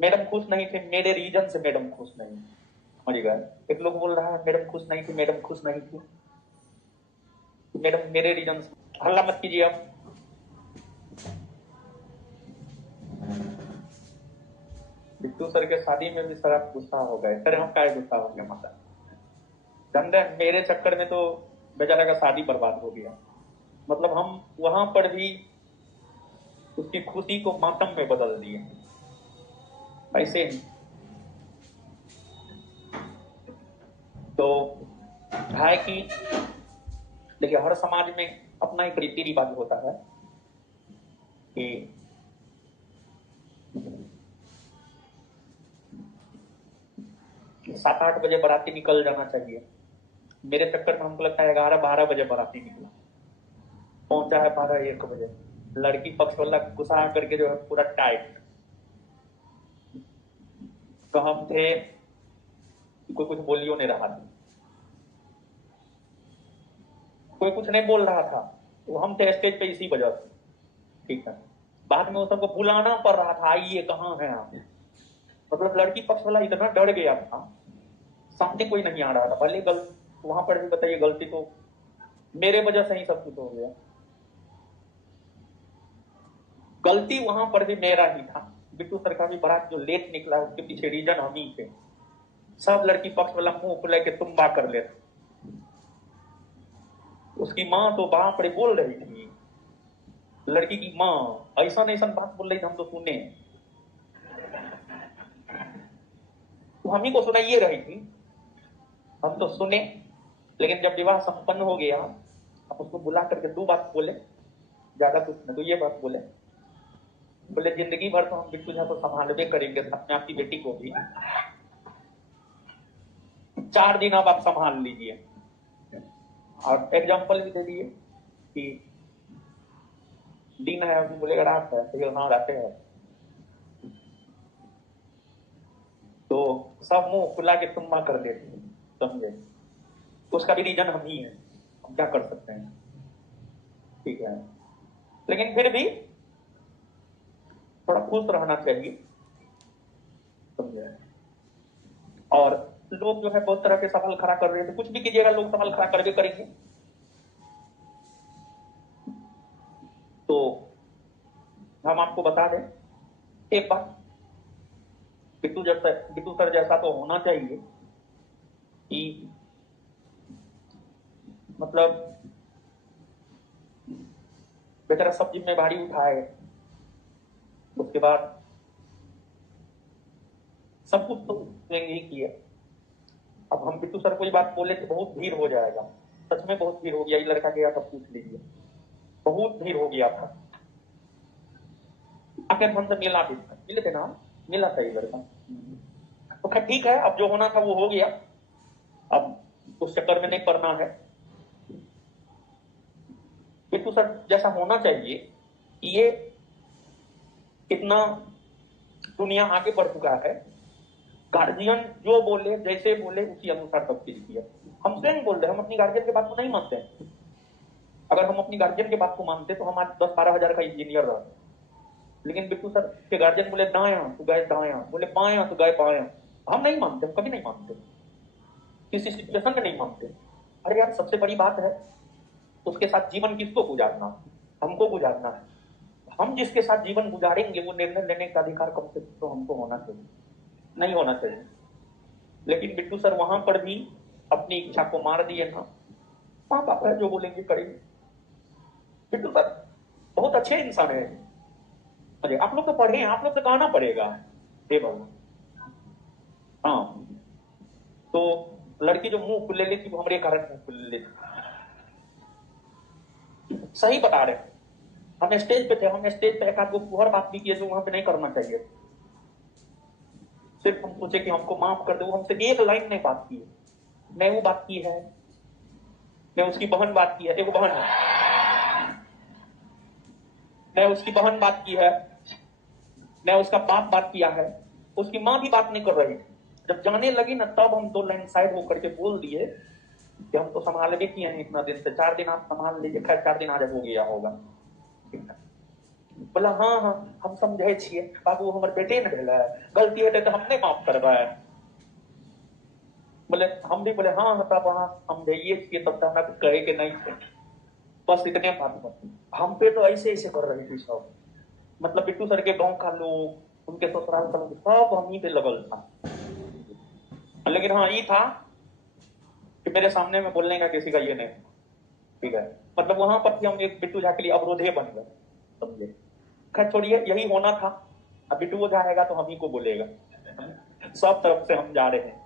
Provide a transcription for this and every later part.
Madam खुश नहीं थे, मेरे रीजन से मैडम खुश नहीं, समझिएगा। एक लोग बोल रहा है मैडम खुश नहीं थी, मैडम खुश नहीं थी, मैडम मेरे रीजन से। हल्ला मत कीजिए आप। बिट्टू सर के शादी में भी सर आप गुस्सा हो गए। सर हम क्या गुस्सा हो गया माता जानते, मेरे चक्कर में तो बेचारा का शादी बर्बाद हो गया। मतलब हम वहां पर भी उसकी खुशी को मातम में बदल दिए, ऐसे ही। तो है कि देखिए हर समाज में अपना एक रीति रिवाज होता है कि 7-8 बजे बाराती निकल जाना चाहिए। मेरे चक्कर में हमको लगता है 11-12 बजे बाराती निकला, पहुंचा है 12-1 बजे। लड़की पक्ष वाला गुस्सा करके जो है पूरा टाइट। तो हम थे, कोई कुछ बोलियो नहीं रहा था, कोई कुछ नहीं बोल रहा था, तो हम थे स्टेज पे इसी वजह से, ठीक है। बाद में वो सबको बुलाना पड़ रहा था, आइए कहाँ है आप। मतलब लड़की पक्ष वाला इतना डर गया था, सामने कोई नहीं आ रहा था। भले वहां पर भी बताइए गलती तो मेरे वजह से ही सब कुछ हो गया, गलती वहां पर भी मेरा ही था। बिट्टू सर का भी बारात जो लेट निकला उसके पीछे रीजन हम ही थे। सब लड़की पक्ष वाला मुंह खुला के तुम्बा कर लेते। उसकी माँ तो बाप रे बोल रही थी, लड़की की माँ ऐसा ऐसा बात बोल रही थी, हम तो सुने, तो हम ही को सुनाइए रही थी, हम तो सुने। लेकिन जब विवाह संपन्न हो गया, आप उसको बुला करके 2 बात बोले, ज्यादा कुछ नहीं, तो ये बात बोले, बोले जिंदगी भर तो हम बिट्टू झा को संभालबे करेंगे, अपने आपकी बेटी को भी 4 दिन अब आप संभाल लीजिए। और एग्जाम्पल भी दे दिए कि दिन है, अभी बोलेगा रात है, तो हाँ रात है। तो सब मुंह खुला के तुम्बा कर देते, समझे। उसका भी रीजन हम ही है, हम क्या कर सकते हैं, ठीक है। लेकिन फिर भी थोड़ा खुश रहना चाहिए, समझे। और लोग जो है बहुत तरह के सवाल खड़ा कर रहे थे, कुछ भी कीजिएगा लोग सवाल खड़ा करके करेंगे। तो हम आपको बता दें एक बात, बिट्टू सर जैसा तो होना चाहिए कि मतलब बेचारा सब जिम्मेदारी उठाए, उसके बाद सब कुछ तो ही किया। अब हम बिट्टू सर कोई बात बोले तो बहुत भीड़ हो जाएगा, सच में बहुत भीड़ हो गया। ये लड़का गया था पूछ लीजिए, बहुत भीड़ हो गया था। आके हमसे मिला भी था, मिले थे ना, मिला था ये लड़का। तो खैर ठीक है, अब जो होना था वो हो गया, अब उस चक्कर में नहीं पड़ना है। बिट्टू सर जैसा होना चाहिए, ये कितना दुनिया आगे बढ़ चुका है। गार्जियन जो बोले, जैसे बोले उसी अनुसार सब चीज किया। हमसे नहीं बोल रहे, हम अपनी गार्जियन की बात को नहीं मानते हैं। अगर हम अपनी गार्जियन की बात को मानते तो हम आज 10-12 हजार का इंजीनियर रहते। लेकिन बिट्टू सर के गार्जियन बोले दाया तो गए दाया, बोले बाया तो गए बाया। हम नहीं मानते, हम कभी नहीं मानते, किसी सिचुएशन में नहीं मानते। अरे यार सबसे बड़ी बात है, उसके साथ जीवन किसको गुजारना, हमको गुजारना है। हम जिसके साथ जीवन गुजारेंगे वो निर्णय लेने का अधिकार कम से कम तो हमको होना चाहिए, नहीं होना चाहिए। लेकिन बिट्टू सर वहां पर भी अपनी इच्छा को मार दिए ना, माँ बाप है जो बोलेंगे करेंगे। बिट्टू सर बहुत अच्छे इंसान है। अरे आप लोग तो पढ़े हैं, आप लोग तो गाना पड़ेगा, हे बाबू। हाँ, तो लड़की जो मुंह खुले लेती वो हमारे कारण मुंह खुले लेती, सही बता रहे। हम स्टेज पे थे, हम स्टेज पे एक आध और बात भी किए जो वहां पे नहीं करना चाहिए। सिर्फ हम सोचे कि हमको माफ कर दे, वो हमसे एक लाइन नहीं बात की है। मैं वो बात की है, मैं उसकी बहन बात की है, एक बहन है, मैं उसकी बहन बात की है, मैं उसका बाप बात किया है, उसकी माँ भी बात नहीं कर रही। जब जाने लगी ना तब हम 2 लाइन साइड होकर के बोल दिए कि हम तो संभाल भी किए हैं इतना दिन से, 4 दिन आप संभाल लीजिए। खैर 4 दिन आज हो गया होगा, ठीक है। बोला हाँ हाँ हम समझे छिए बाबू हमर बेटे ने भेल गलती हेतै तो हम नहीं माफ करबै। बोले हम भी बोले हाँ तब वहां समझाइए छिए तब तो हमरा कुछ कहे के नहीं थे, बस इतने बात बनी। हम पे तो ऐसे ऐसे कर रही थी सब, मतलब बिट्टू सर के गांव का लोग, उनके ससुराल का लोग, सब हम ही पे लगल था। लेकिन हाँ ये था कि मेरे सामने में बोलने का किसी का ये नहीं, ठीक है, मतलब वहां पर भी हम एक बिट्टू झा के लिए अवरोधे बन गए, समझे। खैर छोड़िए, यही होना था। अब बिट्टू झा आएगा तो हम ही को बोलेगा, सब तरफ से हम जा रहे हैं।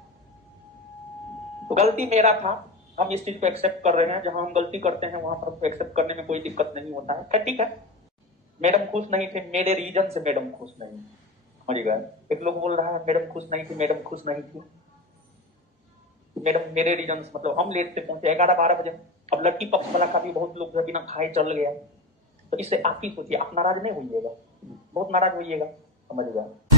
तो गलती मेरा था, हम इस चीज को एक्सेप्ट कर रहे हैं, जहां हम गलती करते हैं वहां पर हमको एक्सेप्ट करने में कोई दिक्कत नहीं होता है। ठीक है, मैडम खुश नहीं थे, मेरे रीजन से मैडम खुश नहीं, समझ गए। एक लोग बोल रहा है मैडम खुश नहीं थी, मैडम खुश नहीं थी, मैडम मेरे रीजन से, मतलब हम लेट से पहुंचे 11-12 बजे। अब लड़की पक्ष वाला का भी बहुत लोग बिना खाए चल गया, तो इससे आप ही सोचिए, आप नाराज नहीं होइएगा, बहुत नाराज होइएगा, समझ गए।